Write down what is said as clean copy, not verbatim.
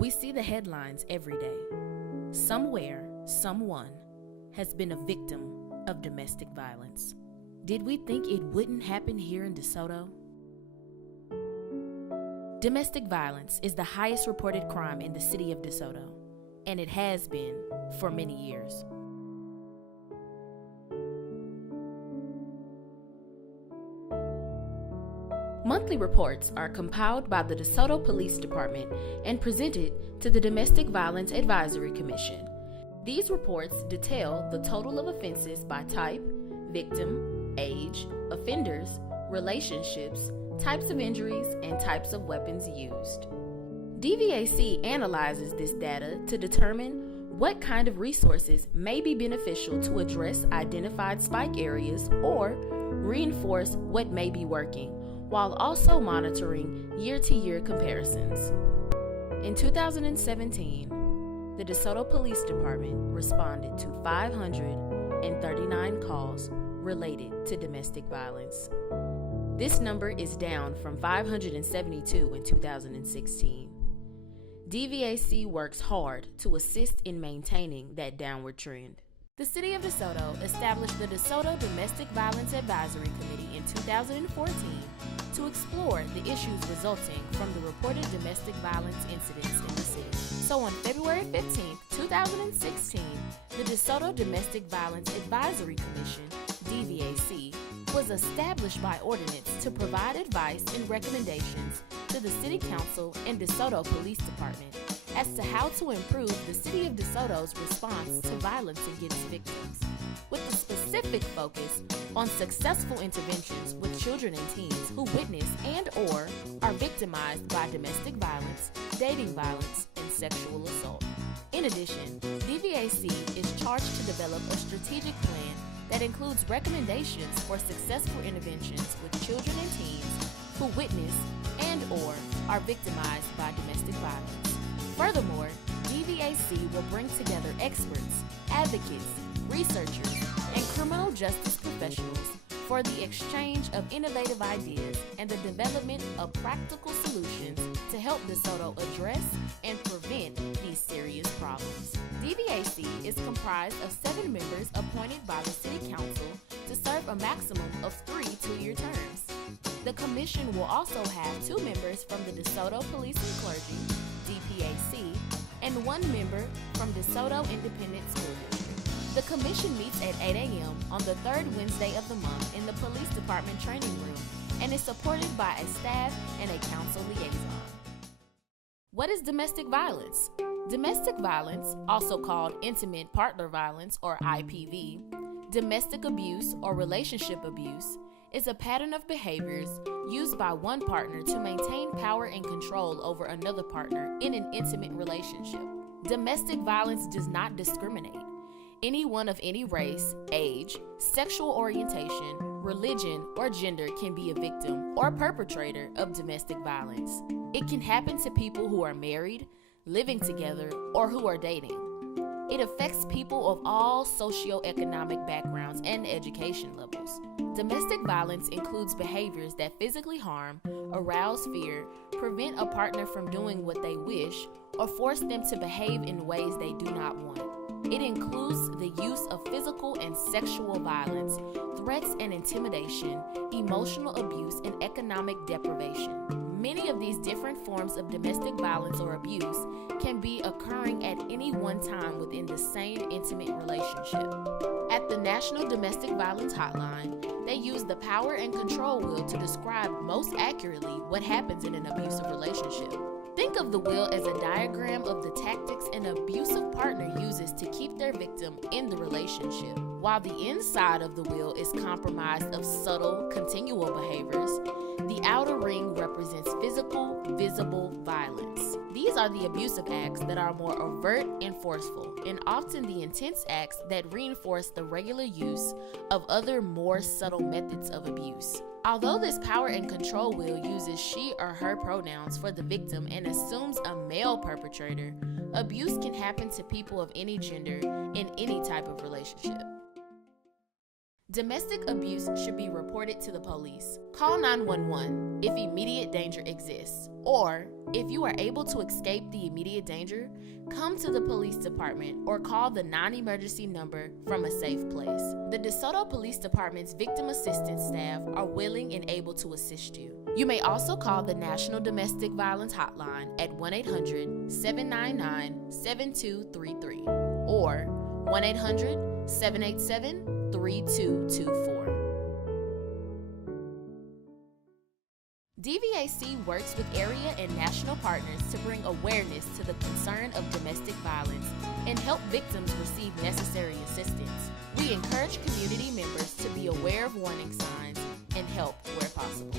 We see the headlines every day. Somewhere, someone has been a victim of domestic violence. Did we think it wouldn't happen here in DeSoto? Domestic violence is the highest reported crime in the city of DeSoto, and it has been for many years. Monthly reports are compiled by the DeSoto Police Department and presented to the Domestic Violence Advisory Commission. These reports detail the total of offenses by type, victim, age, offenders, relationships, types of injuries, and types of weapons used. DVAC analyzes this data to determine what kind of resources may be beneficial to address identified spike areas or reinforce what may be working, while also monitoring year-to-year comparisons. In 2017, the DeSoto Police Department responded to 539 calls related to domestic violence. This number is down from 572 in 2016. DVAC works hard to assist in maintaining that downward trend. The City of DeSoto established the DeSoto Domestic Violence Advisory Committee in 2014 to explore the issues resulting from the reported domestic violence incidents in the city. So on February 15, 2016, the DeSoto Domestic Violence Advisory Commission, DVAC, was established by ordinance to provide advice and recommendations to the City Council and DeSoto Police Department as to how to improve the City of DeSoto's response to violence against victims, with a specific focus on successful interventions with children and teens who witness and/or are victimized by domestic violence, dating violence, and sexual assault. In addition, DVAC is charged to develop a strategic plan that includes recommendations for successful interventions with children and teens who witness and/or are victimized by domestic violence. Furthermore, DVAC will bring together experts, advocates, researchers, and criminal justice professionals for the exchange of innovative ideas and the development of practical solutions to help DeSoto address and prevent these serious problems. DVAC is comprised of 7 members appointed by the City Council to serve a maximum of 3 two-year terms. The Commission will also have 2 members from the DeSoto Police and Clergy, DPAC, and 1 member from DeSoto Independent School District. The Commission meets at 8 a.m. on the 3rd Wednesday of the month in the Police Department Training Room and is supported by a staff and a council liaison. What is domestic violence? Domestic violence, also called intimate partner violence or IPV, domestic abuse or relationship abuse, is a pattern of behaviors used by one partner to maintain power and control over another partner in an intimate relationship. Domestic violence does not discriminate. Anyone of any race, age, sexual orientation, religion, or gender can be a victim or perpetrator of domestic violence. It can happen to people who are married, living together, or who are dating. It affects people of all socioeconomic backgrounds and education levels. Domestic violence includes behaviors that physically harm, arouse fear, prevent a partner from doing what they wish, or force them to behave in ways they do not want. It includes the use of physical and sexual violence, threats and intimidation, emotional abuse, and economic deprivation. Many of these different forms of domestic violence or abuse can be occurring at any one time within the same intimate relationship. At the National Domestic Violence Hotline, they use the power and control wheel to describe most accurately what happens in an abusive relationship. Think of the wheel as a diagram of the tactics an abusive partner uses to keep their victim in the relationship. While the inside of the wheel is comprised of subtle, continual behaviors, the outer ring represents physical, visible violence. These are the abusive acts that are more overt and forceful, and often the intense acts that reinforce the regular use of other more subtle methods of abuse. Although this power and control wheel uses she or her pronouns for the victim and assumes a male perpetrator, abuse can happen to people of any gender in any type of relationship. Domestic abuse should be reported to the police. Call 911 if immediate danger exists, or if you are able to escape the immediate danger, come to the police department or call the non-emergency number from a safe place. The DeSoto Police Department's victim assistance staff are willing and able to assist you. You may also call the National Domestic Violence Hotline at 1-800-799-7233 or 1-800-787-3224. DVAC works with area and national partners to bring awareness to the concern of domestic violence and help victims receive necessary assistance. We encourage community members to be aware of warning signs and help where possible.